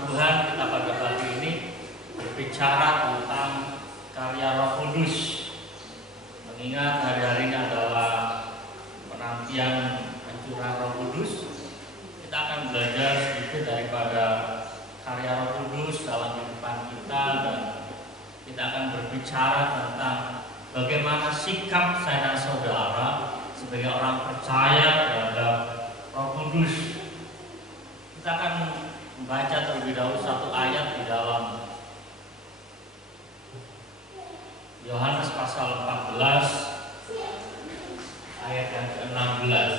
firman Tuhan kita pada pagi ini berbicara tentang karya Roh Kudus. Mengingat hari-hari ini adalah penantian hancurnya Roh Kudus, kita akan belajar sedikit daripada karya Roh Kudus dalam kehidupan kita, dan kita akan berbicara tentang bagaimana sikap saya dan saudara sebagai orang percaya terhadap Roh Kudus. Kita akan membaca terlebih dahulu satu ayat di dalam Yohanes pasal 14 ayat yang ke-16.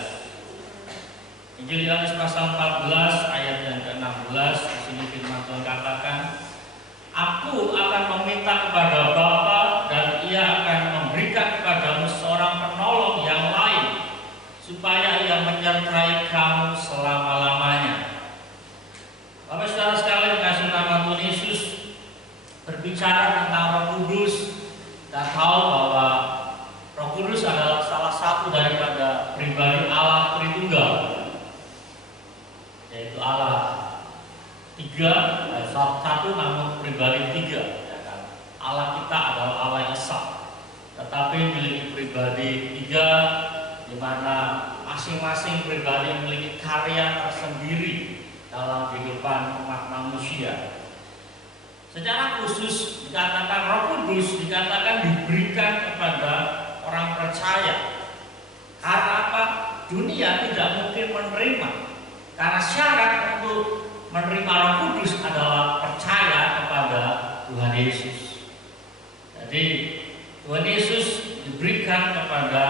Injil Yohanes pasal 14 ayat yang ke-16, di sini firman Tuhan katakan, "Aku akan meminta kepada Bapa dan Ia akan memberikan kepadamu seorang penolong yang lain, supaya Ia menyertai kamu selama-lamanya." Bapak saudara sekalian, kasih nama Tuhan Yesus berbicara tentang Roh Kudus. Kita tahu bahwa Roh Kudus adalah salah satu daripada pribadi Allah Tritunggal, yaitu Allah tiga, satu namun pribadi tiga, ya kan? Allah kita adalah Allah Esa, tetapi memiliki pribadi tiga, di mana masing-masing pribadi memiliki karya tersendiri dalam kehidupan umat manusia. Secara khusus dikatakan Roh Kudus dikatakan diberikan kepada orang percaya. Karena apa? Dunia tidak mungkin menerima, karena syarat untuk menerima Roh Kudus adalah percaya kepada Tuhan Yesus. Jadi Tuhan Yesus diberikan kepada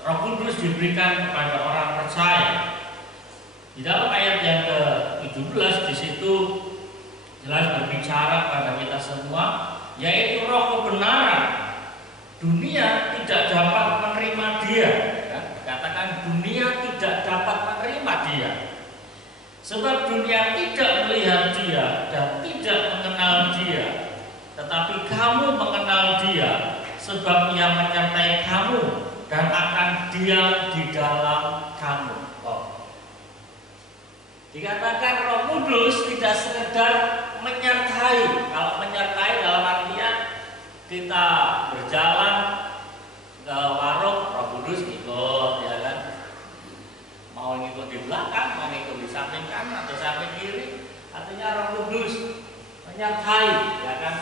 Roh Kudus diberikan kepada orang percaya. Di dalam ayat yang ke-17 di situ jelas berbicara kepada kita semua, yaitu Roh kebenaran. Dunia tidak dapat menerima Dia, ya? Katakan dunia tidak dapat menerima Dia, sebab dunia tidak melihat Dia dan tidak mengenal Dia. Tetapi kamu mengenal Dia, sebab Ia menyertai kamu dan akan diam di dalam kamu. Dikatakan Roh Kudus tidak sekedar menyertai. Kalau menyertai dalam artian kita berjalan ke warung, Roh Kudus ikut, ya kan? Mau ngikut di belakang, mau ngikut di samping kanan atau samping kiri, artinya Roh Kudus menyertai, ya kan?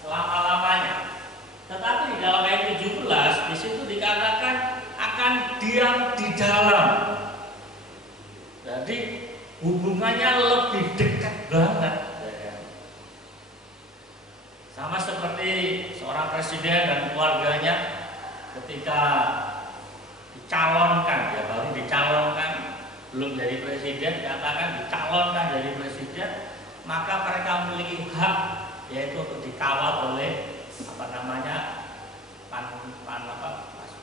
Selama-lamanya. Tetapi di dalam ayat 17 di situ dikatakan akan diam di dalam. Jadi hubungannya lebih dekat banget, sama seperti seorang presiden dan keluarganya ketika dicalonkan, ya baru dicalonkan, belum jadi presiden, katakan dicalonkan jadi presiden, maka mereka memiliki hak, yaitu untuk dikawal oleh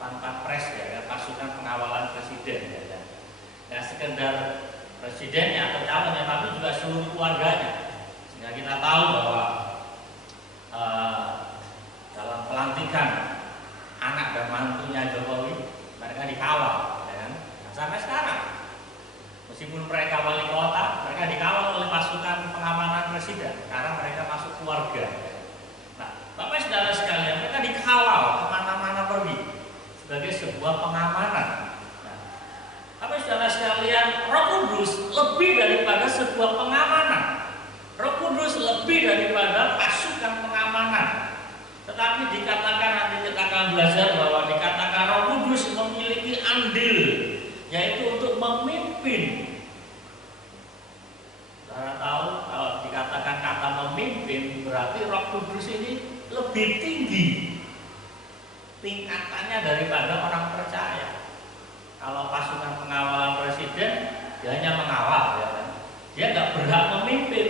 Pampres, ya, pasukan pengawalan presiden, ya. Nah, sekedar presidennya atau calonnya, tapi juga seluruh keluarganya, sehingga kita tahu bahwa dalam pelantikan anak dan mantunya Jokowi, mereka dikawal, ya kan? Nah, sampai sekarang meskipun mereka wali kota, mereka dikawal oleh pasukan pengamanan presiden karena mereka masuk keluarga. Nah, Bapak saudara sekalian, mereka dikawal kemana-mana pergi sebagai sebuah pengamanan. Tapi saudara sekalian, Roh Kudus lebih daripada sebuah pengamanan. Roh Kudus lebih daripada pasukan pengamanan. Tetapi dikatakan, nanti kita akan belajar bahwa dikatakan Roh Kudus memiliki andil, yaitu untuk memimpin. Saudara tahu, kalau dikatakan kata memimpin, berarti Roh Kudus ini lebih tinggi tingkatannya daripada orang percaya. Kalau pasukan pengawalan presiden, dia hanya mengawal, ya kan? Dia nggak berhak memimpin.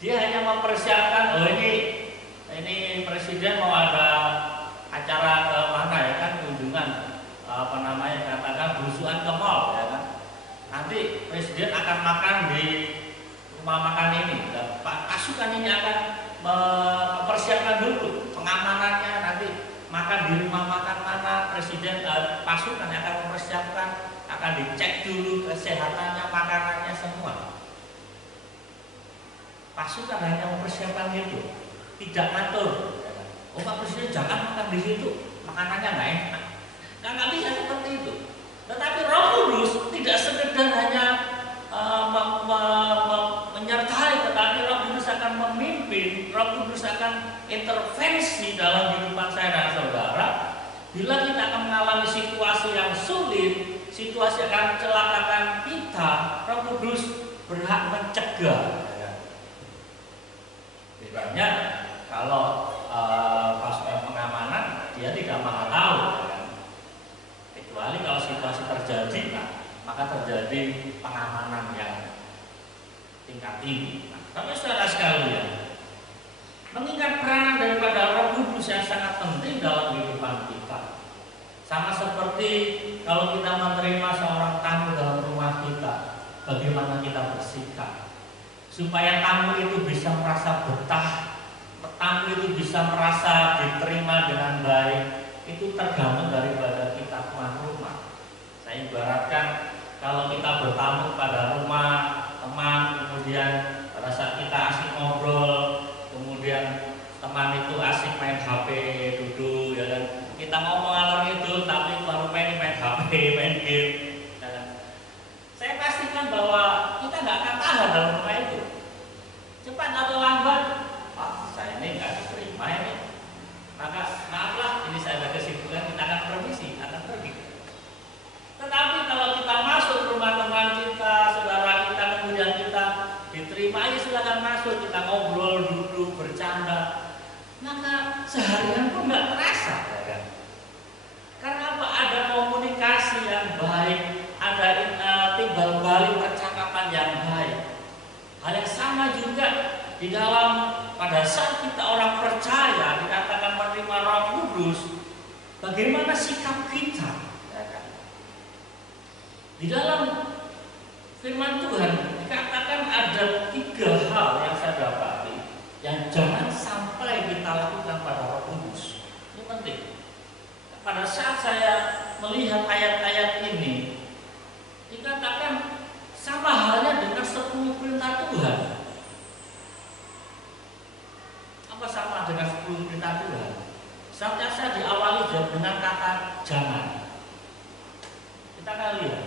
Dia hanya mempersiapkan, oh ini presiden mau ada acara ke mana, ya kan, kunjungan, katakan belusuan ke mall, ya kan? Nanti presiden akan makan di rumah makan ini, dan pasukan ini akan mempersiapkan dulu pengamanannya, nanti makan di rumah makan mana, presiden pasukan akan mempersiapkan, akan dicek dulu kesehatannya, makanannya semua. pasukan hanya mempersiapkan itu, tidak ngatur. Oh Pak Presiden jangan makan di situ, makanannya nggak enak. Nah, nggak bisa seperti itu. Tetapi Roh Kudus tidak sekedar hanya menyertai, tetapi Roh Kudus akan memimpin, Roh Kudus akan intervensi dalam kehidupan saya dan saudara. Bila kita akan mengalami situasi yang sulit, situasi akan mencelakakan kita, Roh Kudus berhak mencegah. Bedanya kalau pasukan pengamanan dia tidak maha tahu, kecuali kalau situasi terjadi, maka terjadi pengamanan yang tingkat tinggi. Tapi saudara sekalian, mengingat peranan daripada Roh Kudus yang sangat penting dalam kehidupan kita, sama seperti kalau kita menerima seorang tamu dalam rumah kita, bagaimana kita bersikap supaya tamu itu bisa merasa betah, tamu itu bisa merasa diterima dengan baik, itu tergantung daripada kita tuan rumah. Saya ibaratkan kalau kita bertamu pada rumah teman, kemudian pada saat kita asik ngobrol, kemudian teman itu asik main HP, duduk, ya kan? Kita ngomong alur itu, tapi baru main HP, main game. Ya kan? Saya pastikan bahwa kita nggak akan tahan dalam rumah itu. Cepat atau lambat, saya ini nggak diterima ini. Maka maaflah, ini saya ada kesimpulan, kita akan permisi, akan pergi. Tetapi kalau kita masuk ke rumah teman kita, saudara kita, kemudian kita diterima, ayo silakan masuk, kita ngobrol, duduk, bercanda, maka seharian pun nggak terasa, ya kan? Karena apa? Ada komunikasi yang baik, ada timbal balik percakapan yang baik. Hal yang sama juga di dalam pada saat kita orang percaya dikatakan menerima Roh Kudus, bagaimana sikap kita? Ya kan? Di dalam firman Tuhan dikatakan ada 3 hal yang saya dapati yang jangan sampai kita lakukan pada Roh Kudus. Ini penting. Pada saat saya melihat ayat-ayat ini, dikatakan sama halnya dengan 10 perintah Tuhan. Apa sama dengan 10 perintah Tuhan? Saya diawali dengan kata jangan. Kita akan lihat.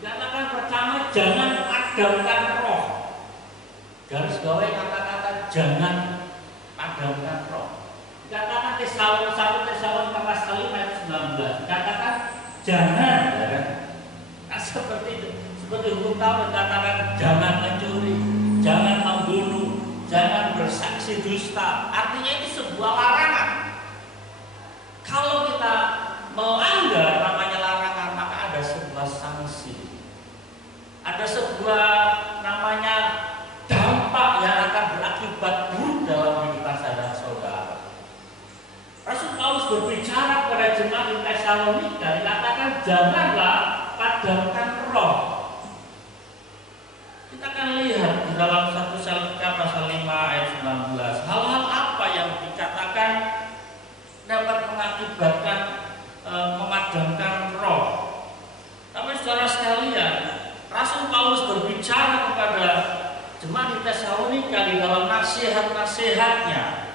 Dikatakan pertama, jangan padamkan roh. Garis bawahi kata-kata jangan padamkan roh. Dikatakan Tesalonika 1 pasal 5 ayat 19. Dikatakan jangan, ya kan? Nah, seperti itu. Seperti hukum Taurat dikatakan jangan mencuri, jangan membunuh, jangan bersaksi dusta. Artinya itu sebuah larangan. Kalau kita melanggar namanya larangan, maka ada sebuah sanksi. Ada sebuah namanya dampak yang akan berakibat buruk dalam kehidupan saudara-saudara. Rasul Paulus berbicara kepada jemaat di Tesalonika, dikatakan janganlah padamkan roh. Kita akan lihat di dalam 1 Tesalonika pasal 5 ayat 19, hal-hal apa yang dikatakan dapat mengakibatkan memadamkan roh. Tapi saudara sekalian, Rasul Paulus berbicara kepada jemaat di Tesalonika di dalam nasihat-nasihatnya.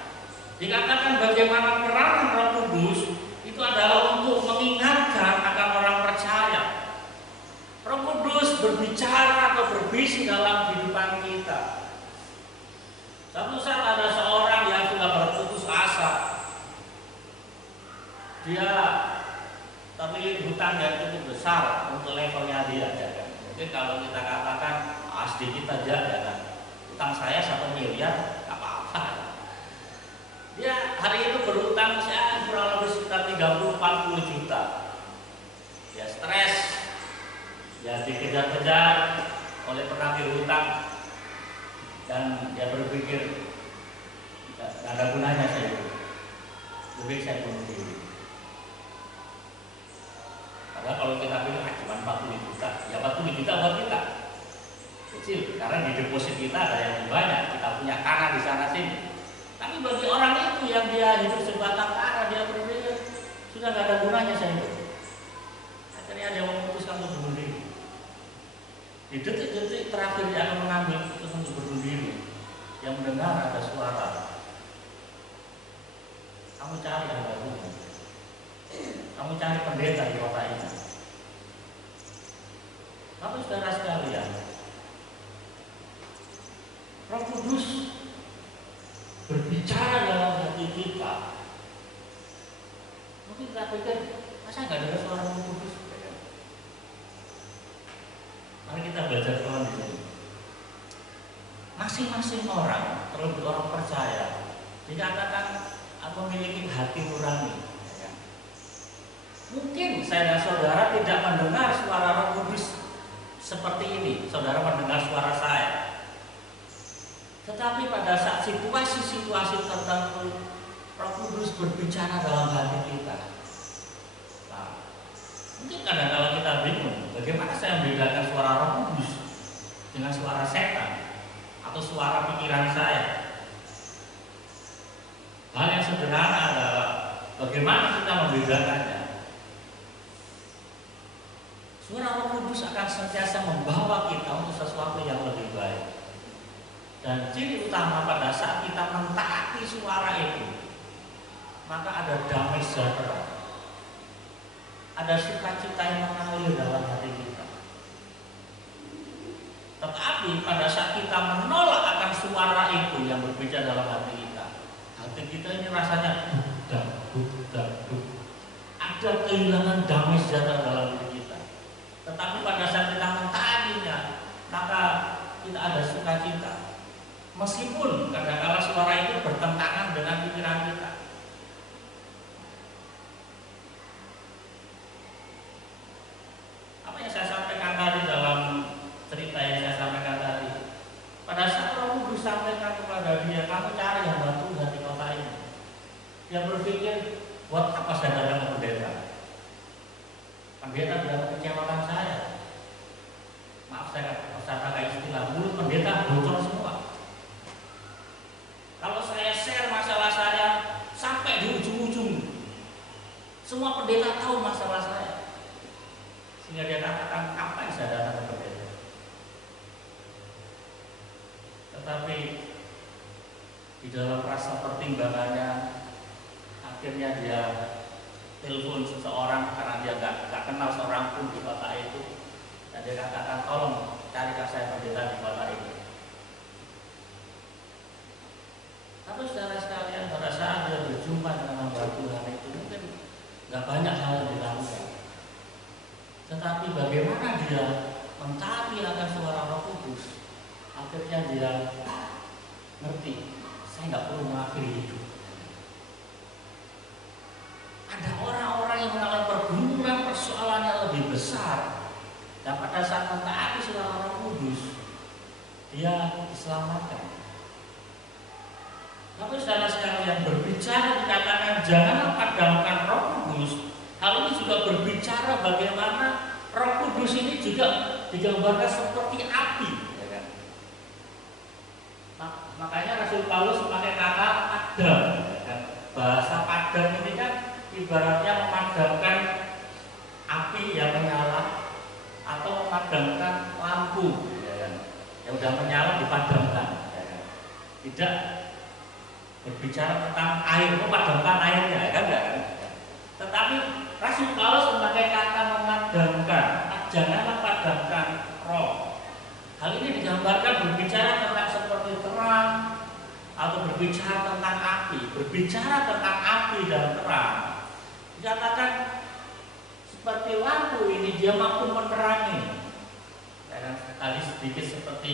Dikatakan bagaimana peranan Roh Kudus itu adalah untuk mengingatkan akan orang percaya. Roh Kudus berbicara atau berbisik dalam kehidupan kita. Suatu saat ada seorang yang sudah berputus asa. Dia memiliki hutang yang cukup besar untuk levelnya dia. Mungkin kalau kita katakan sedikit aja, ya kan? Hutang saya 1 miliar, nggak apa-apa. Dia hari itu berhutang saya kurang lebih sekitar 30-40 juta. Dia stres, dia dikejar-kejar oleh penagih hutang, dan dia berpikir nggak ada gunanya saya itu, lebih saya bunuh diri. Padahal kalau kita pilih cuma 40 juta, ya 40 juta buat kita kecil, karena di deposit kita ada yang lebih banyak, kita punya tanah di sana sini. Tapi bagi orang itu yang dia hidup sebatang kara, dia berpikir sudah nggak ada gunanya saya hidup. Akhirnya dia memutuskan untuk bunuh diri. Di detik-detik terakhir dia akan mengambil keputusan untuk bunuh diri. Yang mendengar ada suara, kamu cari hamba-Mu, kamu cari pendeta di kota ini. Tapi saudara sekalian, Roh Kudus berbicara dalam hati kita. Mungkin kita pikir, masa nggak dengar suara Roh Kudus? Mari kita baca Tuhan di sini. Masing-masing orang, terlebih orang percaya, dikatakan memiliki hati nurani. Mungkin saya dan saudara tidak mendengar suara Roh Kudus seperti ini. Saudara mendengar suara saya. Tetapi pada saat situasi-situasi tertentu, Roh Kudus berbicara dalam hati kita. Nah, mungkin kadang-kadang kita bingung, bagaimana saya membedakan suara Roh Kudus dengan suara setan atau suara pikiran saya. Hal yang sederhana adalah bagaimana kita membedakannya. Suara Roh Kudus akan senantiasa membawa kita untuk sesuatu yang lebih baik. Dan ciri utama pada saat kita mentaati suara itu, maka ada damai sejahtera, ada sukacita yang mengalir dalam hati kita. Tetapi pada saat kita menolak akan suara itu yang berbicara dalam hati kita ini rasanya duk. Ada kehilangan damai sejahtera dalam diri kita. Tetapi pada saat kita mentaatinya, maka kita ada sukacita. Meskipun kadang-kadang suara itu bertentangan dengan pikiran kita. Apa yang saya sampaikan tadi dalam cerita yang saya sampaikan tadi, pada saat Roh Kudus sampaikan kepada dia, kamu cari hamba Tuhan di kota ini. Dia berpikir, buat apa saya datang ke pendeta? Pendeta tidak mengecewakan saya. Maaf saya pakai istilah, mulut pendeta bocor semua. Kalau saya share masalah saya sampai di ujung-ujung, semua pendeta tahu masalah saya. Sehingga dia katakan, apa yang saya datang ke pendeta? Tetapi di dalam rasa pertimbangannya, akhirnya dia telepon seseorang karena dia gak kenal seorang pun di kota itu, dan dia katakan, tolong carikan saya pendeta di kota ini. Tapi saudara sekalian, pada saat dia berjumpa dengan hamba Tuhan itu, mungkin gak banyak hal yang dilakukan. Tetapi bagaimana dia mentaati akan suara Roh Kudus, akhirnya dia ngerti, saya nggak perlu mengakhiri hidup. Ada orang-orang yang mengalami pergumulan persoalan yang lebih besar, dan pada saat mentaati suara Roh Kudus, dia diselamatkan. Tapi saudara sekalian, berbicara dikatakan jangan padamkan Roh Kudus. Hal ini juga berbicara bagaimana Roh Kudus ini juga digambarkan seperti api. Makanya Rasul Paulus pakai kata padam. Bahasa padam ini kan ibaratnya memadamkan api yang menyala atau memadamkan lampu yang sudah menyala dipadamkan. Tidak berbicara tentang air, memadamkan airnya, kan enggak? Tetapi Rasul Paulus memakai kata memadamkan, janganlah padamkan roh. Hal ini digambarkan berbicara tentang seperti terang atau berbicara tentang api. Berbicara tentang api dan terang, dikatakan seperti lampu ini dia mampu menerangi. Dan tadi sedikit seperti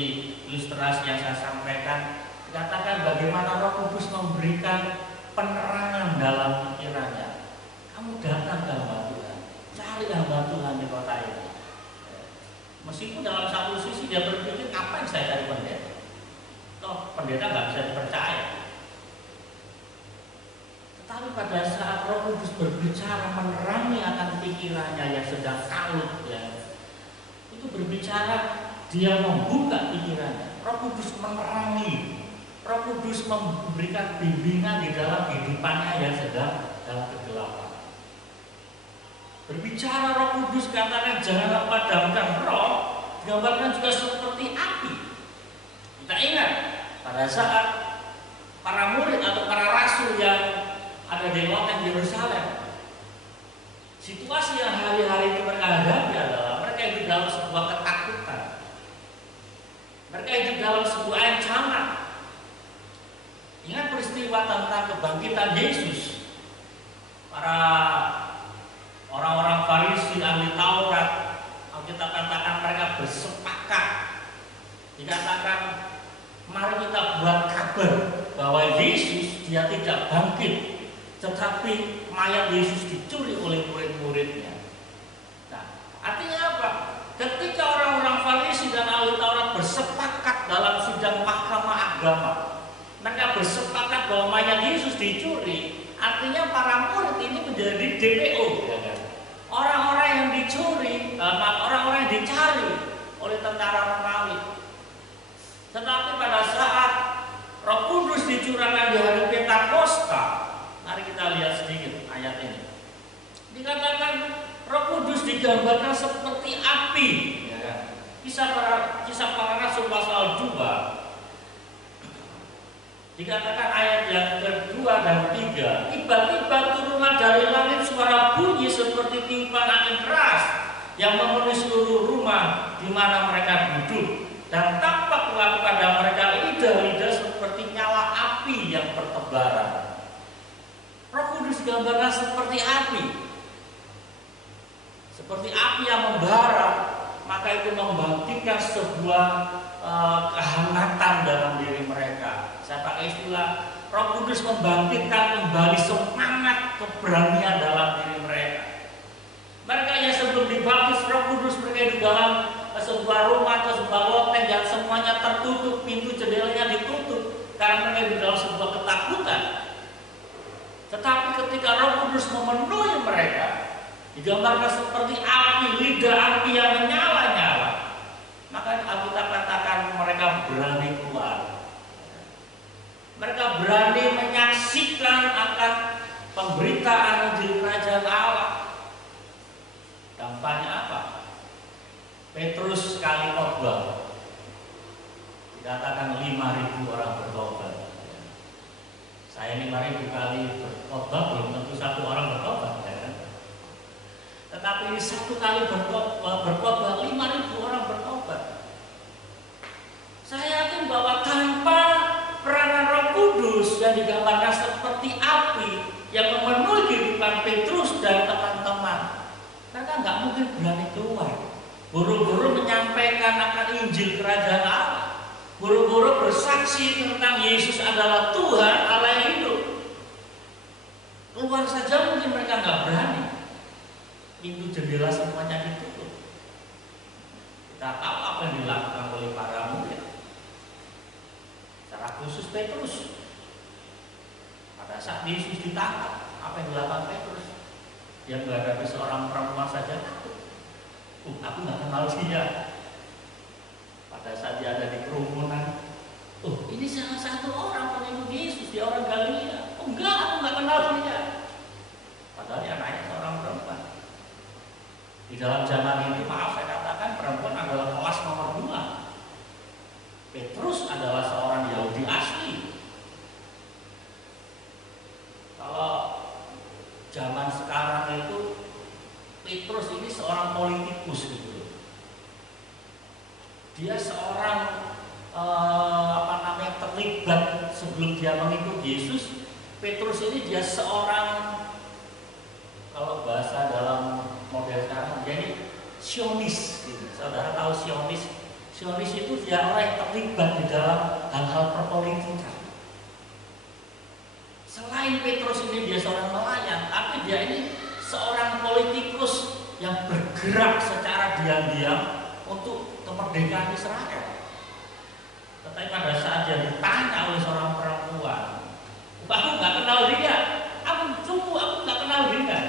ilustrasi yang saya sampaikan, dikatakan bagaimana Roh Kudus memberikan penerangan dalam pikirannya. Kamu datang ke hamba Tuhan, cari hamba Tuhan di kota ini. Meskipun dalam satu sisi dia berpikir, apa yang saya cari pendeta? Toh pendeta nggak bisa dipercaya. Tetapi pada saat Roh Kudus berbicara menerangi akan pikirannya yang sedang kalut, itu berbicara dia membuka pikirannya. Roh Kudus menerangi. Roh Kudus memberikan bimbingan di dalam kehidupannya yang sedang dalam kegelapan. Berbicara Roh Kudus katakan janganlah padamkan roh. digambarkan juga seperti api. Kita ingat pada saat para murid atau para rasul yang ada di loteng Yerusalem, situasi yang hari-hari itu mereka hadapi adalah mereka hidup dalam sebuah ketakutan, mereka hidup dalam sebuah ancaman. Ingat peristiwa tentang kebangkitan Yesus. Para orang-orang Farisi, ahli Taurat, kita katakan mereka bersepakat, dikatakan mari kita buat kabar bahwa Yesus dia tidak bangkit, tetapi mayat Yesus dicuri oleh murid-muridnya. Nah, artinya apa? Ketika orang-orang Farisi dan ahli Taurat bersepakat dalam sidang mahkamah agama, mereka bersepakat bahwa mayat Yesus dicuri, artinya para murid ini menjadi DPO, ya kan? Orang-orang yang dicuri, orang-orang yang dicari oleh tentara Romawi. Tetapi pada saat Roh Kudus dicurahkan di hari Pentakosta, mari kita lihat sedikit ayat ini. Dikatakan Roh Kudus digambarkan seperti api, ya kan? Kisah para Rasul pasal 2. Dikatakan ayat yang kedua dan 3, tiba-tiba turunlah dari langit suara bunyi seperti tiupan angin keras yang memenuhi seluruh rumah di mana mereka duduk, dan tampaklah kepada mereka lidah-lidah seperti nyala api yang bertebaran. Roh Kudus digambarkan seperti api yang membara, maka itu membangkitkan sebuah kehangatan dalam diri mereka. Saya pakai istilah Roh Kudus membangkitkan kembali semangat keberanian dalam diri mereka. Mereka yang sebelum dibaptis Roh Kudus, mereka hidup dalam sebuah rumah atau sebuah loteng yang semuanya tertutup, pintu jendelanya ditutup karena mereka hidup dalam sebuah ketakutan. Tetapi ketika Roh Kudus memenuhi mereka, digambarkan seperti api, lidah api yang menyala-nyala, maka Alkitab katakan mereka berani keluar. Mereka berani menyaksikan akan pemberitaan Injil Kerajaan Allah. Dampaknya apa? Petrus sekali khotbah, dikatakan 5.000 orang bertobat. Saya 5.000 kali berkhotbah belum tentu satu orang bertobat, ya kan? Tetapi ini satu kali berkhotbah 5.000 orang bertobat. Saya yakin bahwa tanpa peranan Roh Kudus yang digambarkan seperti api yang memenuhi kehidupan Petrus dan teman-teman, mereka nggak mungkin berani keluar. Buru-buru menyampaikan akan Injil Kerajaan Allah, buru-buru bersaksi tentang Yesus adalah Tuhan Allah yang hidup. Keluar saja mungkin mereka nggak berani. Pintu jendela semuanya ditutup. Kita tahu apa yang dilakukan oleh para murid. Secara khusus Petrus, pada saat Yesus ditangkap, apa yang dilakukan Petrus? Dia menghadapi seorang perempuan saja takut. Aku nggak kenal dia. Pada saat dia ada di kerumunan, ini salah satu orang pengikut Yesus, dia orang Galilea. Enggak, aku nggak kenal dia. Padahal dia anaknya seorang perempuan. Di dalam zaman ini, maaf saya katakan, perempuan adalah kelas nomor 2. Petrus adalah seorang Yahudi asli. Kalau zaman sekarang itu Petrus ini seorang politikus gitu. Dia seorang terlibat sebelum dia mengikut Yesus. Petrus ini dia seorang, kalau bahasa dalam model sekarang, dia ini Sionis gitu. Saudara tahu Sionis? Sionis itu dia orang yang terlibat di dalam hal-hal perpolitikan. Selain Petrus ini dia seorang nelayan, tapi dia ini seorang politikus yang bergerak secara diam-diam untuk kemerdekaan Israel. Tetapi pada saat dia ditanya oleh seorang perempuan, aku nggak kenal dia, aku nggak kenal dia.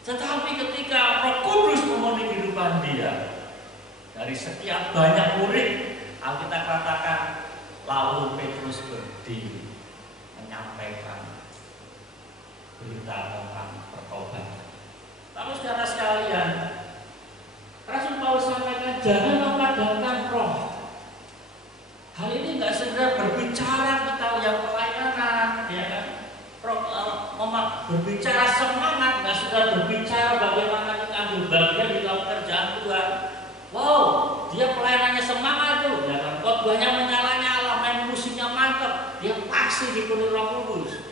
Tetapi ketika Roh Kudus memenuhi kehidupan dia, dari sekian banyak murid, Alkitab katakan, lalu Petrus berdiri menyampaikan berita tentang pertobatan. Lalu saudara sekalian, Rasul Paulus sampaikan berbicara semangat, nggak sudah berbicara bagaimana kita ambil bagian di dalam kerjaan Tuhan. Wow, dia pelayanannya semangat tuh, ya kan? Khotbahnya menyala-nyala, main musiknya mantap, dia pasti dipenuhi Roh Kudus.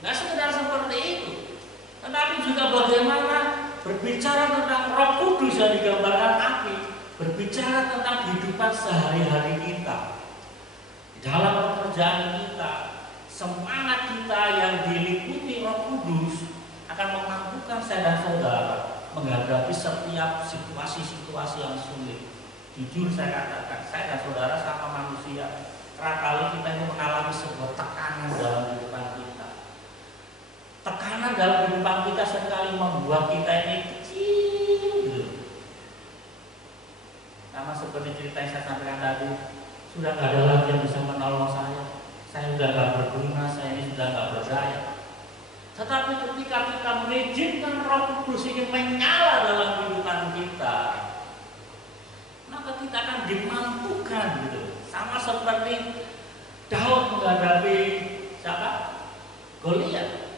Nggak sekedar seperti itu, tetapi juga bagaimana berbicara tentang Roh Kudus yang digambarkan api, berbicara tentang kehidupan sehari-hari kita, dalam pekerjaan kita, semangat kita yang diliputi Roh Kudus akan memampukan saya dan saudara menghadapi setiap situasi-situasi yang sulit. Jujur saya katakan, saya dan saudara sama manusia, kerap kita ini mengalami sebuah tekanan dalam kehidupan kita. Tekanan dalam kehidupan kita seringkali membuat kita ini kecil gitu. Sama seperti cerita yang saya sampaikan tadi, sudah nggak ada lagi yang bisa menolong saya sudah nggak berguna, saya ini sudah nggak berdaya. Tetapi ketika kita mengizinkan Roh Kudus ini menyala dalam kehidupan kita, maka kita akan dimampukan gitu. Sama seperti Daud menghadapi siapa? Goliat.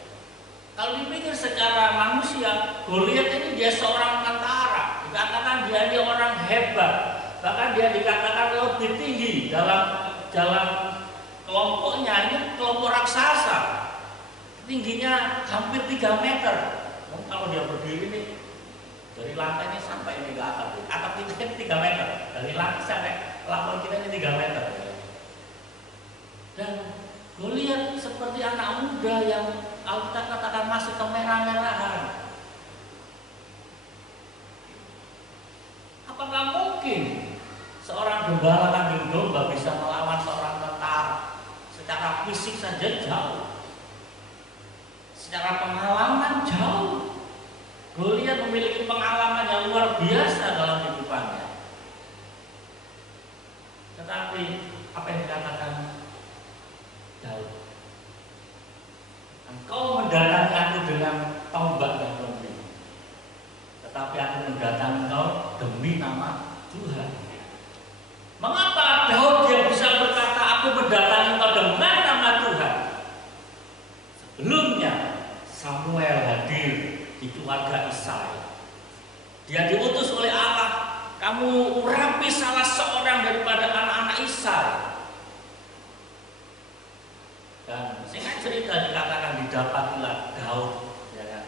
Kalau dipikir secara manusia, Goliat ini dia seorang tentara, dikatakan dia orang hebat, bahkan dia dikatakan lebih tinggi dalam kelompoknya, ini kelompok raksasa. Tingginya hampir 3 meter. Kalau dia berdiri nih dari lantai ini sampai ini ke atap. Atap kita ini 3 meter. Dari lantai sampai pelafon kita ini 3 meter. Dan Goliat seperti anak muda yang kita katakan masih kemerah-merahan. Apakah mungkin seorang gembala kambing domba bisa melawan seorang tentara? Secara fisik saja jauh. Secara pengalaman jauh. Goliat memiliki pengalaman yang luar biasa dalam kehidupannya. Tetapi apa yang dikatakan Daud? Engkau mendatangi aku dengan tombak dan tombak, tetapi aku mendatangi engkau demi nama Tuhan. Mengapa Daud yang bisa berkata aku mendatangi engkau dengan nama Tuhan? Sebelumnya Samuel hadir di keluarga Isai. Dia diutus oleh Allah, kamu urapi salah seorang daripada anak-anak Isai. Dan singkat cerita dikatakan didapatilah Daud, ya kan?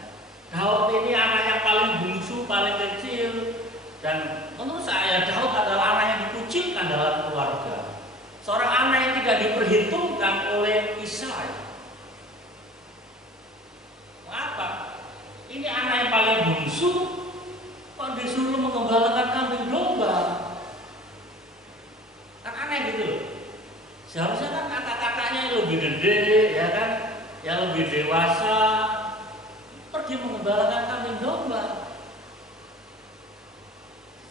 Daud ini anak yang paling bungsu, paling kecil, dan menurut saya Daud adalah anak yang dikucilkan dalam keluarga. Seorang anak yang tidak diperhitungkan oleh Isai. Apa? Ini anak yang paling bungsu, kok disuruh mengembalakan kambing domba? Kan aneh gitu loh. Seharusnya kan kakak-kakaknya yang lebih gede, ya kan, yang lebih dewasa, pergi mengembalakan kambing domba.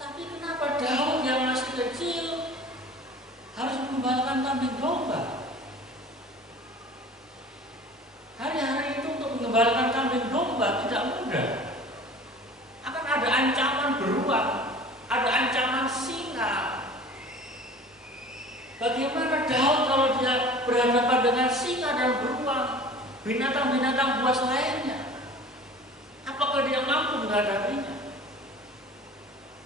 Tapi kenapa Daud yang masih kecil harus mengembalakan kambing domba? Hari-hari itu untuk mengembalakan kambing domba tidak mudah. Akan ada ancaman beruang, ada ancaman singa. Bagaimana Daud kalau dia berhadapan dengan singa dan beruang, binatang-binatang buas lainnya? Apakah dia mampu menghadapinya?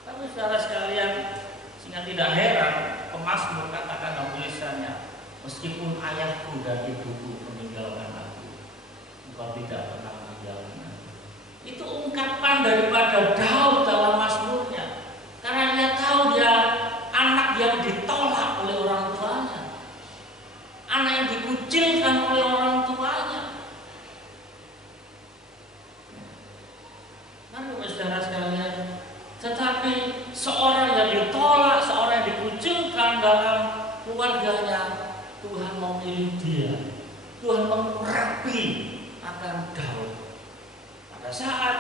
Tapi saudara sekalian, sehingga tidak heran pemazmur katakan dalam tulisannya, meskipun ayahku dan ibuku meninggalkan aku, engkau tidak pernah meninggalkan aku. Itu ungkapan daripada Daud dalam mazmurnya, karena dia tahu dia anak yang ditolak oleh orang tuanya, anak yang dikucilkan oleh orang tuanya. Mari saudara sekalian, tetapi seorang yang ditolak, seorang yang dikucilkan dalam keluarganya, Tuhan memilih dia. Tuhan mengurapi akan Daud. Pada saat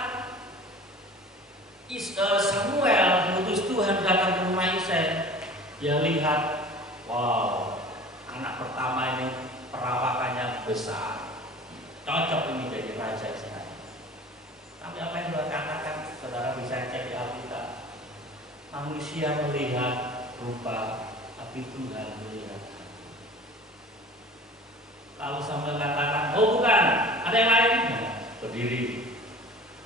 Samuel mengutus Tuhan datang ke rumah Isai, dia lihat, wow, anak pertama ini perawakannya besar, cocok ini jadi raja Israel. Tapi apa yang Tuhan katakan, saudara bisa cek di Alkitab. Manusia melihat rupa, tapi Tuhan melihat. Lalu Samuel katakan, oh bukan, ada yang lain. berdiri.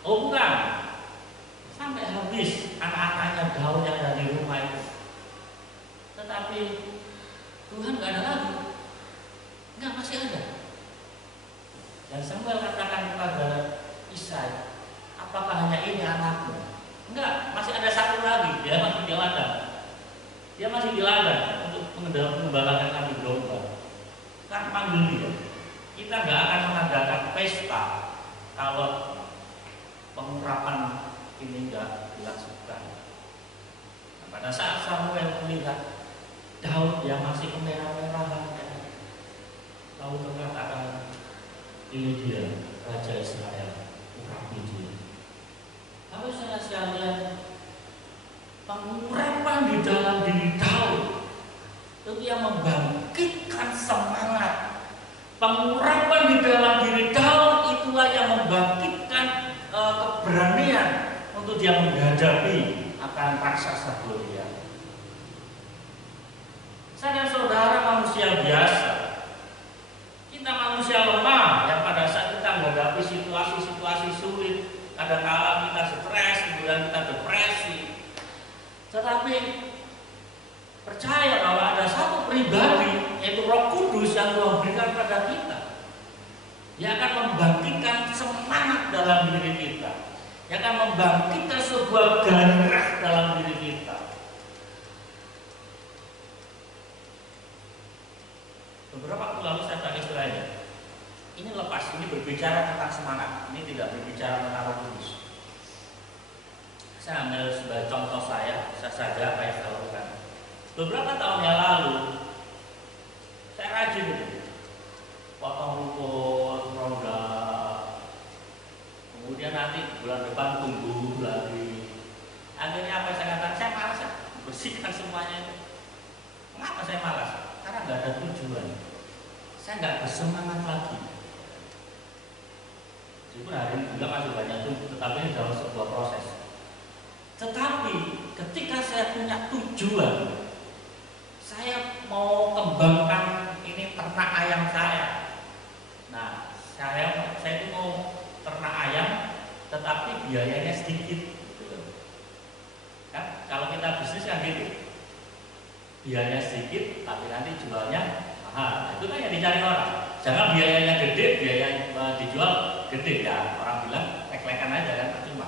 Oh bukan, sampai habis anak-anaknya Daud yang ada di rumah itu. Tetapi Tuhan nggak ada lagi, nggak, masih ada. Dan Samuel katakan kepada Isai, apakah hanya ini anakmu? Enggak, masih ada satu lagi. Dia masih di ladang. Dia masih di ladang untuk mengembalakan kambing domba. Kan panggil dia. Kita nggak akan mengadakan pesta kalau pengurapan ini nggak dilakukan. Nah, pada saat Samuel melihat Daud yang masih kemerah-merahan, Daud berkata, ini dia Raja Israel, urapi dia. Lalu saya sekalian, pengurapan di dalam diri Daud itu yang membangkitkan semangat. Pengurapan di dalam diri Daud itulah yang membangkitkan keberanian untuk dia menghadapi akan raksasa Goliat. Saudara-saudara, manusia biasa, kita manusia lemah yang pada saat kita menghadapi situasi-situasi sulit, kadang-kala kita stres, kemudian kita depresi. Tetapi percaya bahwa ada satu pribadi, yaitu Roh Kudus yang Tuhan berikan pada kita, yang akan membangkitkan semangat dalam diri kita, yang akan membangkitkan sebuah gairah dalam diri kita. Beberapa waktu lalu saya pakai istilahnya, ini lepas, ini berbicara tentang semangat, ini tidak berbicara tentang Roh Kudus. Saya ambil sebagai contoh saya saja apa yang saya lakukan. Beberapa tahun yang lalu, saya rajin potong rumput, ronda, kemudian nanti bulan depan tunggu lagi. Akhirnya apa yang saya katakan? Saya malas bersihkan semuanya itu. Kenapa saya malas? Karena nggak ada tujuan. Saya nggak bersemangat lagi. Meskipun hari ini juga masih banyak tujuh, tetapi ini dalam sebuah proses. Tetapi ketika saya punya tujuan, saya mau kembangkan ini ternak ayam saya. Nah, saya itu mau ternak ayam, tetapi biayanya sedikit. Kan? Kalau kita bisnis kan gitu, biayanya sedikit, tapi nanti jualnya mahal. Itu kan yang dicari orang. Jangan biayanya gede, biaya dijual gede ya. Orang bilang lek-lekan aja kan, percuma.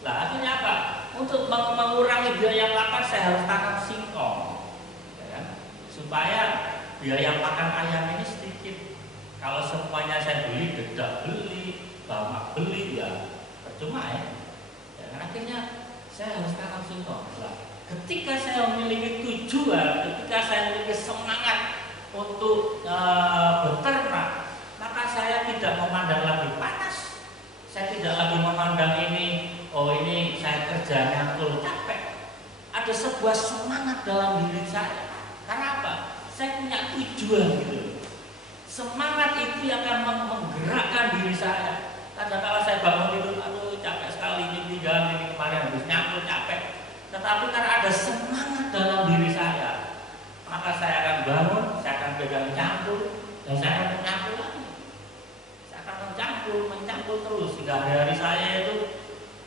Lah akhirnya apa? Untuk mengurangi biaya pakan saya harus tanam singkong, ya kan? Supaya biaya pakan ayam ini sedikit. Kalau semuanya saya beli, dedak beli, bamak beli, ya percuma ya. Dan akhirnya saya harus tanam singkong. Nah, ketika saya memiliki tujuan, ketika saya memiliki semangat untuk beternak, maka saya tidak memandang lagi panas. Saya tidak lagi memandang ini, oh ini saya kerja nyangkul capek. Ada sebuah semangat dalam diri saya. Karena apa? Saya punya tujuan gitu. Semangat itu yang akan menggerakkan diri saya. Kadang-kala saya bangun tidur, aduh capek sekali, ini kemarin habis nyangkul capek. Tetapi karena ada semangat dalam diri saya, maka saya akan bangun, saya akan pegang cangkul, dan saya akan mencangkul lagi. Saya akan mencangkul terus. Hingga hari-hari saya itu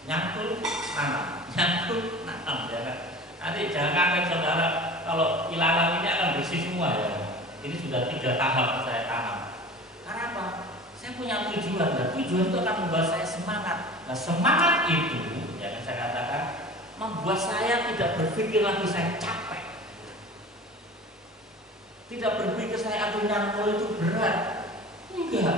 nyangkul, nanam, nyangkul, nanam, ya kan? Nanti jangan kaget saudara, kalau ilalang ini akan bersih semua ya. Ini sudah 3 tahap saya tanam. Karena apa? Saya punya tujuan, dan tujuan itu akan membuat saya semangat. Nah semangat itu, ya saya katakan, membuat saya tidak berpikir lagi saya capek. Tidak berpikir saya aduh nyangkul itu berat. Enggak.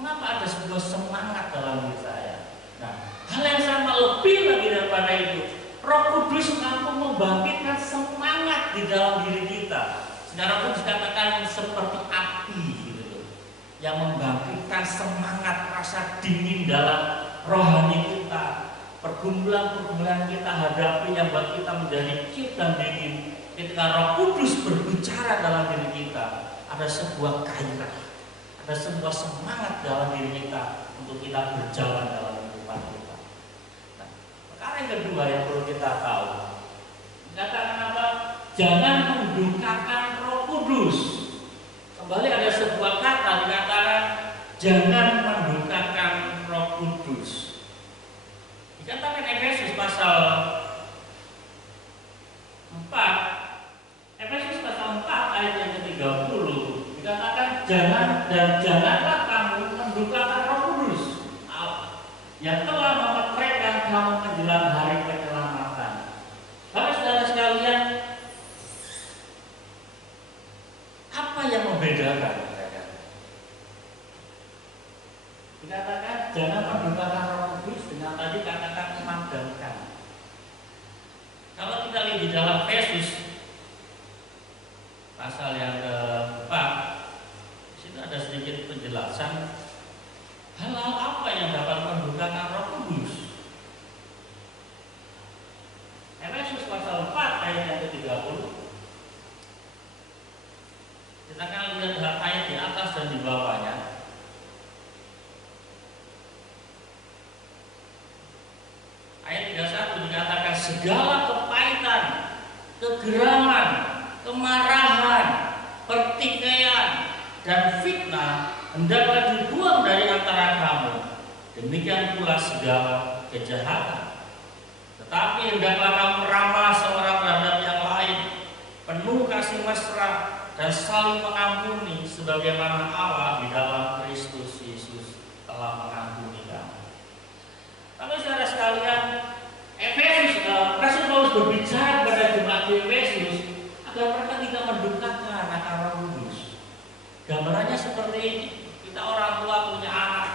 Mengapa ada sebuah semangat dalam diri saya? Nah, hal yang sama lebih lagi daripada itu, Roh Kudus mampu membangkitkan semangat di dalam diri kita. Saudara pun dikatakan seperti api gitu, yang membangkitkan semangat, rasa dingin dalam rohani kita. Pergumulan-pergumulan kita hadapi yang buat kita menjadi ciut dan dingin. Ketika Roh Kudus berbicara dalam diri kita, ada sebuah gairah, ada sebuah semangat dalam diri kita untuk kita berjalan dalam kehidupan kita. Nah, perkara yang kedua yang perlu kita tahu, dikatakan apa? Jangan mendukakan Roh Kudus. Kembali ada sebuah kata dikatakan jangan mendukakan Roh dan janganlah kamu mendukakan Roh Kudus yang telah memperkirakan kamu menjelang hari penyelamatan. Saudara sekalian, apa yang membedakan? Dikatakan jangan mendukakan Roh Kudus, dengan tadi katakan memadamkan. Kalau kita lihat di dalam Efesus pasal yang keempat, di situ ada sedikit penjelasan hal-hal apa yang dapat mendukakan Roh Kudus. Efesus pasal 4 ayat yang ke-30. Kita akan lihat ayat di atas dan di bawahnya. Ayat 31 dikatakan segala kepahitan, kegeraman, kemarahan, pertikaian, dan fitnah hendaklah dibuang dari antara kamu. Demikian pula segala kejahatan. Tetapi hendaklah kamu ramah seorang terhadap yang lain, penuh kasih mesra dan saling mengampuni, sebagaimana Allah di dalam Kristus Yesus telah mengampuni kamu. Tapi saudara sekalian, Rasul Paulus berbicara kepada jemaat di Efesus agar mereka tidak mendukakan akan Roh Kudus. Gambarannya seperti ini. Kita orang tua punya anak,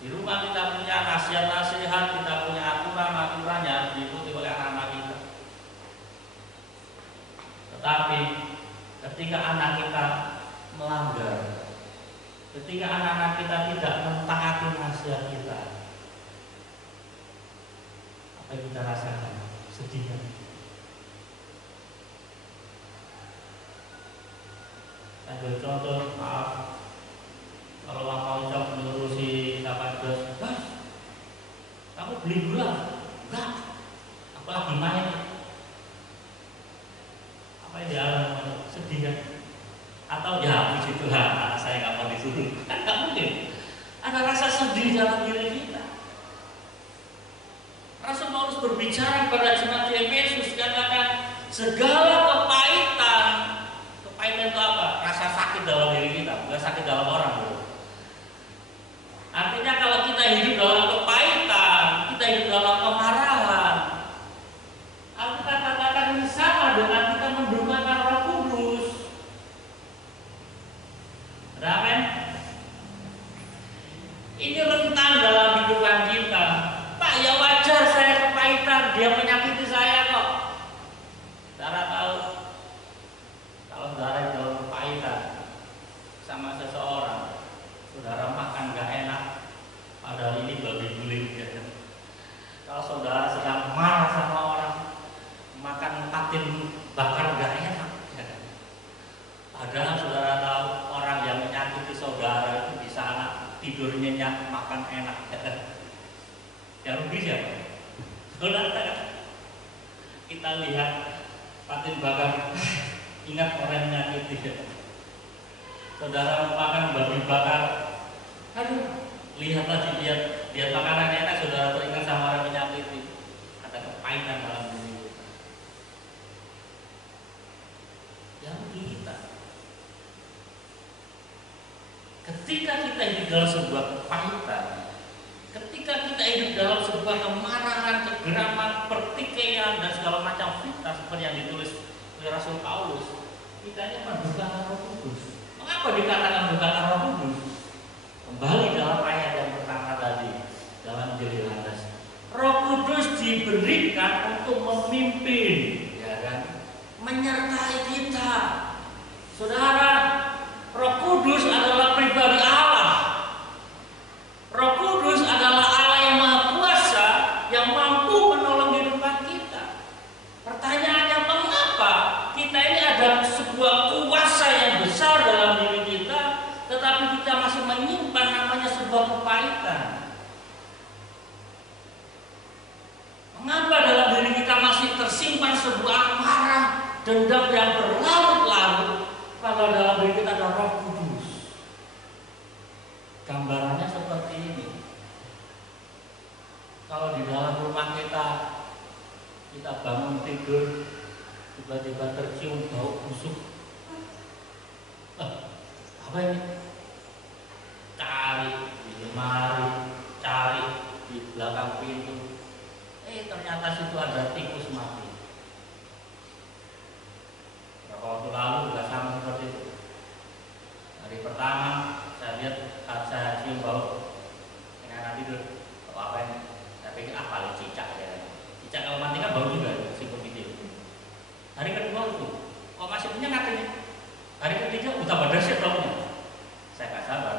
di rumah kita punya nasihat-nasihat, kita punya aturan-aturan yang diikuti oleh anak-anak kita. Tetapi ketika anak kita melanggar, ketika anak-anak kita tidak mentaati nasihat kita, apa yang kita rasakan? Sedih kan? Saya ambil contoh, maaf, kalau Bapak Ucap menyuruh si Bapak Jos, "Bos, kamu beli gula?" "Enggak, aku lagi main." Apa yang dialami? Sedih kan? Atau ya puji Tuhan, anak saya nggak mau disuruh. Kan nggak mungkin. Ada rasa sedih dalam diri kita. Rasul Paulus berbicara kepada jemaat di Efesus, katakan segala kepahitan. Kepahitan itu apa? Rasa sakit dalam diri kita, bukan sakit dalam orang. Artinya kalau kita hidup dalam kepahitan, kita hidup dalam kemarahan, Alkitab katakan ini sama dengan kita mendukakan Roh Kudus. Amin. Ini rentan dalam hidupan kita. Pak, ya wajar saya kepahitan, dia menyakiti saya kok. Saudara tahu, kalau saudara dalam kepahitan sama seseorang, saudara makan gak enak, padahal ini babi guling ya. Kalau saudara sedang marah sama orang, makan patin bakar gak enak ya. Padahal saudara tahu orang yang menyakiti saudara itu bisa tidur nyenyak, makan enak ya. Yang rugi siapa? Saudara. Kita lihat patin bakar, ingat orang yang menyakiti ya. Saudara makan babi bakar, aduh, lihat lagi, lihat makanan enak, saudara teringat sama orang menyakiti. Ada kepahitan dalam diri kita. Yang rugi kita. Ketika kita hidup dalam sebuah kepahitan, ketika kita hidup dalam sebuah kemarahan, kegeraman, pertikaian, dan segala macam fitnah seperti yang ditulis oleh Rasul Paulus, kita ini mendukakan Roh Kudus. Mengapa dikatakan mendukakan Roh Kudus? Kembali dalam ayat yang pertama tadi, dalam Injil Yohanes, Roh Kudus diberikan untuk memimpin, ya kan, menyertai kita. Saudara, Roh Kudus adalah pribadi Allah. Roh Kudus adalah Allah yang Maha Kuasa yang mampu menolong kehidupan kita. Pertanyaannya, mengapa kita ini ada sebuah kuasa yang besar dalam diri kita, tetapi kita masih menyimpan namanya sebuah kepahitan? Mengapa dalam diri kita masih tersimpan sebuah amarah, dendam yang berlarut-larut, kalau dalam diri kita ada Roh Kudus? Gambarannya seperti ini. Kalau di dalam rumah kita bangun tidur, tiba-tiba tercium bau busuk. Apa ini? saat saya cium bau enak tidur, apa ini? Saya pikir paling cicak ya. Cicak kalau mati kan bau juga, siput gitu. Hari kedua itu, kok masih punya katanya? Hari ketiga udah pada sih baunya. Saya nggak sabar.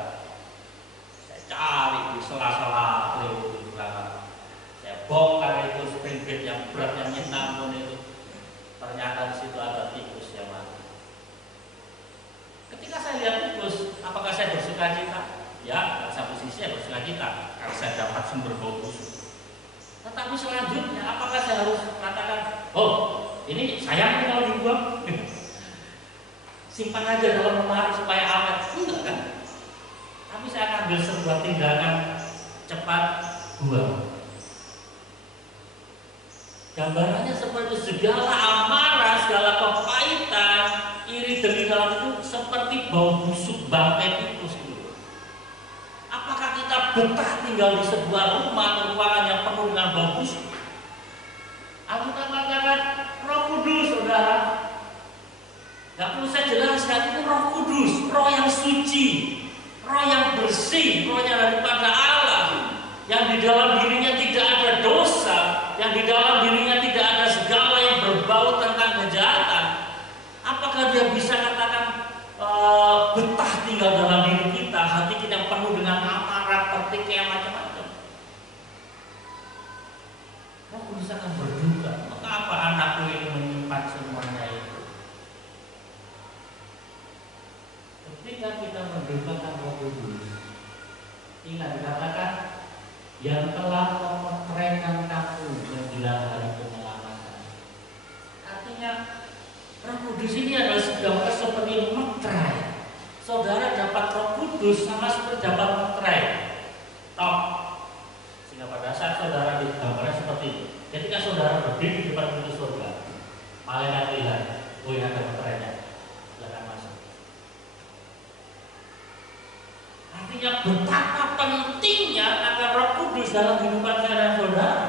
Saya cari di sela-sela di belakang. Saya bongkar itu spring bed yang berat yang nyentang itu. Ternyata di situ ada tikus yang mati. Ketika saya lihat tikus, apakah saya bersuka cita? Ya, satu sisi saya bersuka cita karena saya dapat sumber bau busuk. Tetapi selanjutnya, apakah saya harus katakan, oh ini sayang kalau dibuang, simpan aja dalam lemari supaya awet? Enggak kan? Tapi saya akan ambil sebuah tindakan cepat buang. Gambarannya seperti segala amarah, segala kepahitan, iri dengki dalam itu seperti bau busuk bangkai tikus itu. Apakah kita betah tinggal di sebuah rumah ruangan yang penuh dengan bau busuk? Alkitab katakan Roh Kudus, saudara. Gak perlu saya jelaskan, itu Roh Kudus, Roh yang suci, Roh yang bersih, Roh yang daripada Allah, yang di dalam dirinya tidak ada dosa, yang di dalam dirinya tidak ada segala yang berbau tentang kejahatan. Apakah dia bisa katakan betah tinggal dalam diri kita, hati kita yang penuh dengan amarah, pertikaian macam-macam? Roh Kudus akan berduka. Mengapa anakku ini menyimpan semuanya itu? Ketika kita mendukakan Roh Kudus, ingat dikatakan yang telah memeteraikan kamu menjelang hari penyelamatan. Artinya Roh Kudus ini adalah gambar seperti meterai. Saudara dapat Roh Kudus sama seperti dapat meterai. Toh, sehingga pada saat saudara digambarnya seperti itu. Ketika saudara berdiri di depan pintu surga, malaikat lihat, oh ini ada meterainya, silakan masuk. Artinya betapa pentingnya akan Roh Kudus dalam kehidupan saya dan saudara.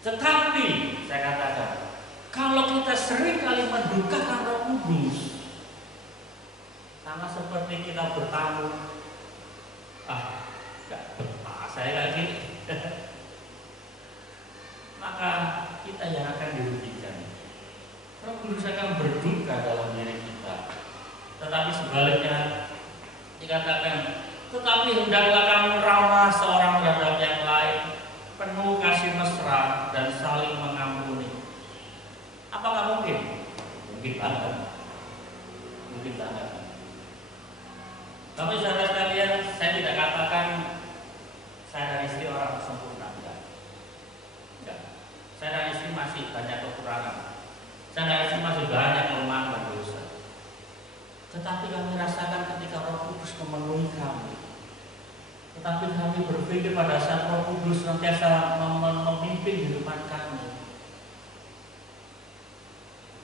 Tetapi saya katakan, kalau kita sering kali mendukakan Roh Kudus, sama seperti kita bertamu, gak betah saya lagi, maka kita yang akan dirugikan. Roh Kudus akan berduka dalam diri kita. Tetapi sebaliknya dikatakan, tetapi hendaklah kamu ramah seorang terhadap yang lain, penuh kasih mesra dan saling mengampuni. Apakah mungkin? Mungkin banget. Mungkin banget. Tapi saudara sekalian, saya tidak katakan saya dan istri orang sempurna. Enggak. Saya dan istri masih banyak kekurangan. Saya dan istri masih banyak kelemahan dan dosa. Tetapi kami rasakan ketika Roh Kudus memenuhi kami. Tetapi kami berpikir pada saat Roh Kudus senantiasa memimpin kehidupan kami.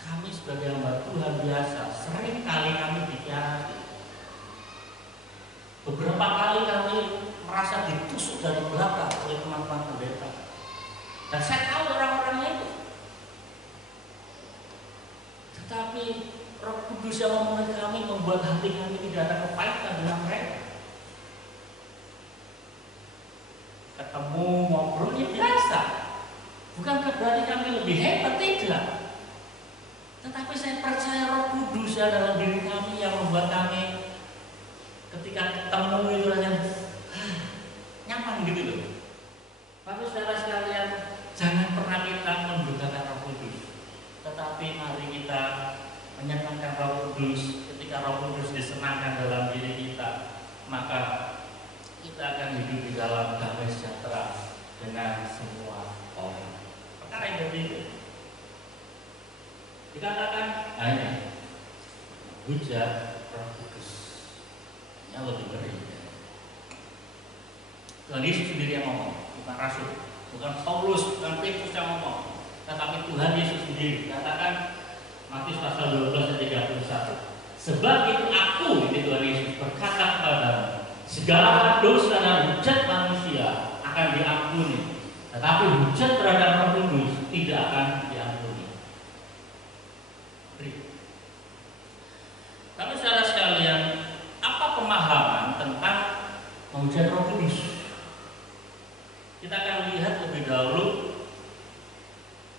Kami sebagai hamba Tuhan biasa, sering kali kami dikhianati. Beberapa kali kami merasa ditusuk dari belakang oleh teman-teman pendeta. Dan saya tahu orang-orangnya itu. Tetapi Roh Kudus yang memenuhi kami membuat hati kami tidak ada kepahitan dengan mereka. Ketemu ngobrol ya biasa. Bukankah berarti kami lebih hebat? Tidak. Tetapi saya percaya Roh Kudus dalam diri kami yang membuat kami ketika ketemu itu hanya nyaman gitu loh. Tapi saudara sekalian, jangan pernah kita mendukakan Roh Kudus. Tetapi mari kita menyenangkan Roh Kudus. Ketika Roh Kudus disenangkan dalam diri kita, maka kita akan hidup di dalam damai sejahtera dengan semua orang. Perkara yang ketiga dikatakan hanya hujat Roh Kudus yang lebih ngeri. Tuhan Yesus sendiri yang ngomong, bukan Rasul, bukan Paulus, bukan Petrus yang ngomong, tetapi Tuhan Yesus sendiri. Katakan Matius pasal 12 ayat 31. Sebab itu aku, ini Tuhan Yesus berkata kepadamu, segala dosa dan hujat manusia akan diampuni, tetapi hujat terhadap Roh Kudus tidak akan diampuni. Tapi saudara sekalian, apa pemahaman tentang mujizat Roh Kudus. Kita akan lihat lebih dahulu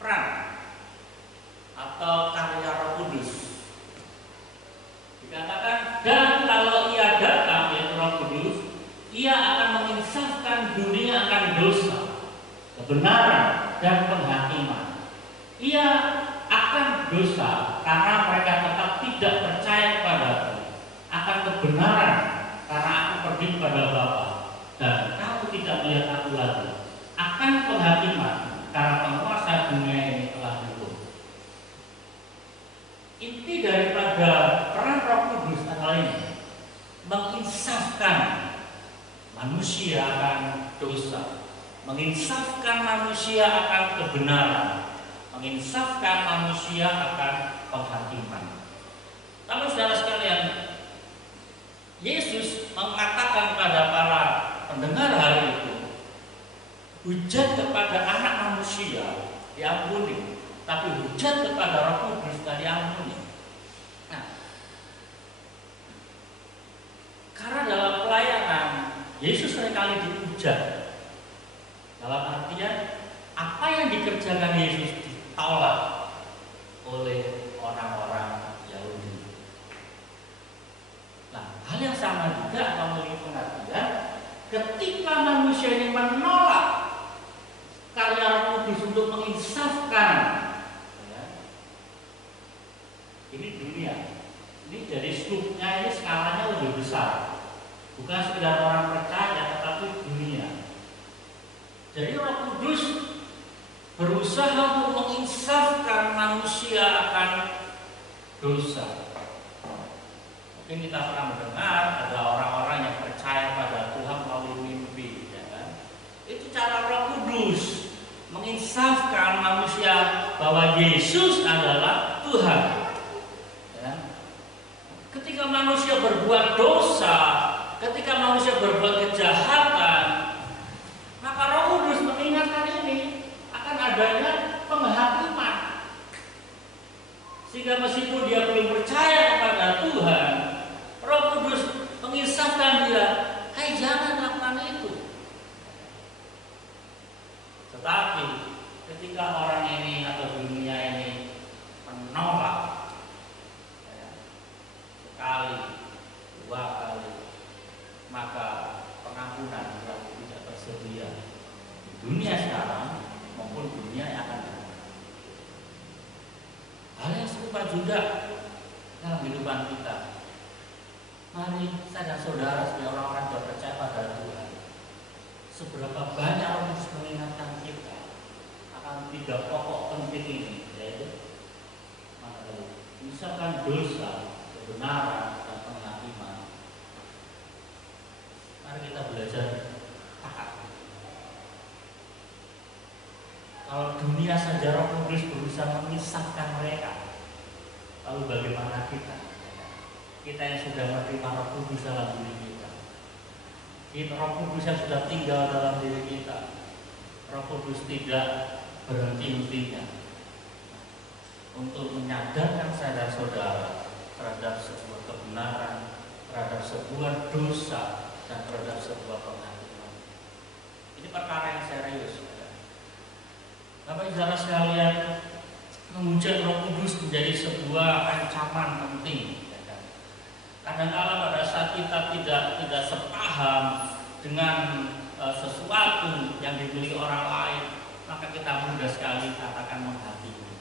peran atau karya Roh Kudus. Dikatakan, dan kalau ia datang, yaitu Roh Kudus, ia akan menginsafkan dunia akan dosa, kebenaran, dan penghakiman. Ia akan dosa karena mereka tetap tidak percaya kepadaku, akan kebenaran karena aku pergi kepada Bapa dan kamu tidak melihat aku lagi, akan penghakiman karena penguasa dunia ini telah dihukum. Inti daripada peran Roh Kudus adalah ini, menginsafkan manusia akan dosa, menginsafkan manusia akan kebenaran, menginsafkan manusia akan penghakiman. Lalu saudara sekalian, Yesus mengatakan kepada para pendengar hari itu, hujat kepada anak manusia diampuni, tapi hujat kepada Roh Kudus tidak diampuni. Nah, karena dalam pelayanan Yesus seringkali dihujat. Dalam artian apa yang dikerjakan Yesus ditolak oleh orang-orang Yahudi. Nah, hal yang sama juga memiliki pengertian ketika manusia ini menolak karya Roh Kudus untuk menginsafkan, ya, ini dunia. Ini jadi skupnya ini skalanya lebih besar. Bukan sekedar orang percaya, tetapi dunia. Jadi Roh Kudus berusaha untuk menginsafkan manusia akan dosa. Mungkin kita pernah mendengar ada orang-orang yang percaya pada Tuhan melalui mimpi, ya kan? Itu cara Roh Kudus menginsafkan manusia bahwa Yesus adalah Tuhan. Ya. Ketika manusia berbuat dosa, ketika manusia berbuat kejahatan, maka Roh Kudus mengingatkan ini akan adanya penghakiman. Sehingga meskipun dia belum percaya kepada Tuhan, Roh Kudus menginsafkan dia, hai jangan lakukan itu. Tetapi ketika orang ini atau dunia ini menolak, ya, sekali, dua kali, maka pengampunan tidak tersedia di dunia sekarang maupun dunia yang akan datang. Hal yang serupa juga dalam kehidupan kita. Mari saya dan saudara sebagai orang-orang yang percaya pada Tuhan, seberapa banyak orang yang mengingatkan kita akan 3 pokok penting ini, yaitu misalkan dosa, kebenaran, dan penghakiman. Mari kita belajar taat. Kalau dunia saja Roh Kudus berusaha memisahkan mereka, lalu bagaimana kita? Kita yang sudah menerima Roh Kudus dalam diri kita, Roh Kudus yang sudah tinggal dalam diri kita, Roh Kudus tidak berhenti-hentinya untuk menyadarkan saya dan saudara terhadap sebuah kebenaran, terhadap sebuah dosa, dan terhadap sebuah penghakiman. Ini perkara yang serius. Bapak Ibu saudara sekalian, menguji Roh Kudus menjadi sebuah ancaman penting. Kadang-kala pada saat kita tidak sepaham dengan sesuatu yang dimiliki orang lain, maka kita mudah sekali katakan menghakimi.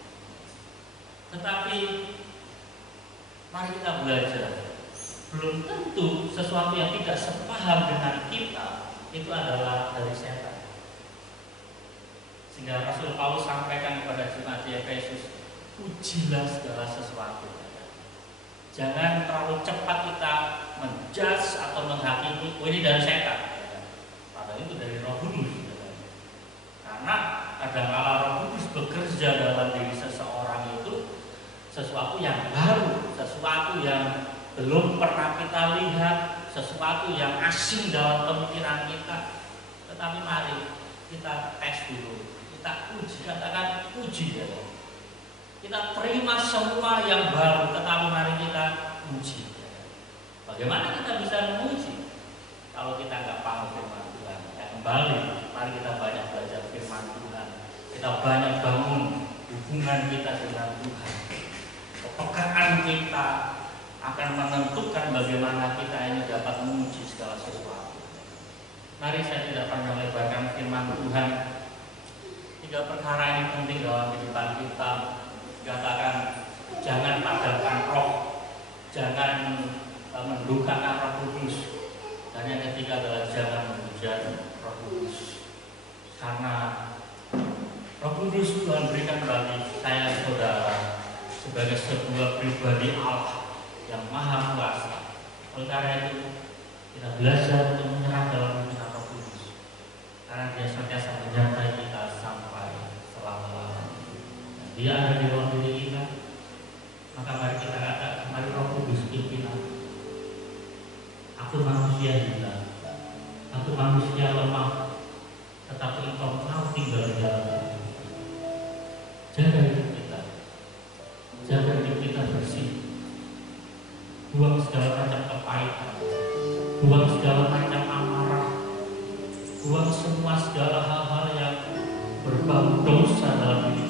Tetapi mari kita belajar, belum tentu sesuatu yang tidak sepaham dengan kita itu adalah dari setan. Sehingga Rasul Paulus sampaikan kepada jemaat di Efesus, ujilah segala sesuatu. Jangan terlalu cepat kita menjudge atau menghakimi, oh ini dari setan. Padahal itu dari Roh Kudus. Karena kadang-kala Roh Kudus bekerja dalam diri seseorang itu sesuatu yang baru, sesuatu yang belum pernah kita lihat, sesuatu yang asing dalam pemikiran kita. Tetapi mari kita tes dulu, kita uji, katakan uji ya. Kita terima semua yang baru, tetapi mari kita uji. Bagaimana kita bisa menguji kalau kita nggak paham firman Tuhan? Ya kembali, mari kita banyak belajar firman Tuhan. Kita banyak bangun hubungan kita dengan Tuhan. Kepekaan kita akan menentukan bagaimana kita ini dapat menguji segala sesuatu. Mari saya tidak pernah melebarkan firman Tuhan. 3 perkara ini penting dalam kehidupan kita. Dikatakan jangan padamkan roh, jangan mendukakan Roh Kudus. Dan yang ketiga adalah jangan menghujat Roh Kudus. Karena Roh Kudus Tuhan berikan bagi saya saudara sebagai sebuah pribadi Allah yang maha kuasa. Oleh karena itu kita belajar untuk menyerah dalam hubungan Roh Kudus, karena Dia senantiasa menyertai kita sampai selama-lamanya. Dia ada di ruang diri kita. Maka mari kita katakan, mari Roh Kudus pimpin aku. Aku manusia hina, aku manusia lemah, tetapi Engkau mau tinggal di dalam. Jaga hidup kita, jaga hidup kita bersih. Buang segala macam kepahitan, buang segala macam amarah, buang semua segala hal-hal yang berbau dosa dalam hidup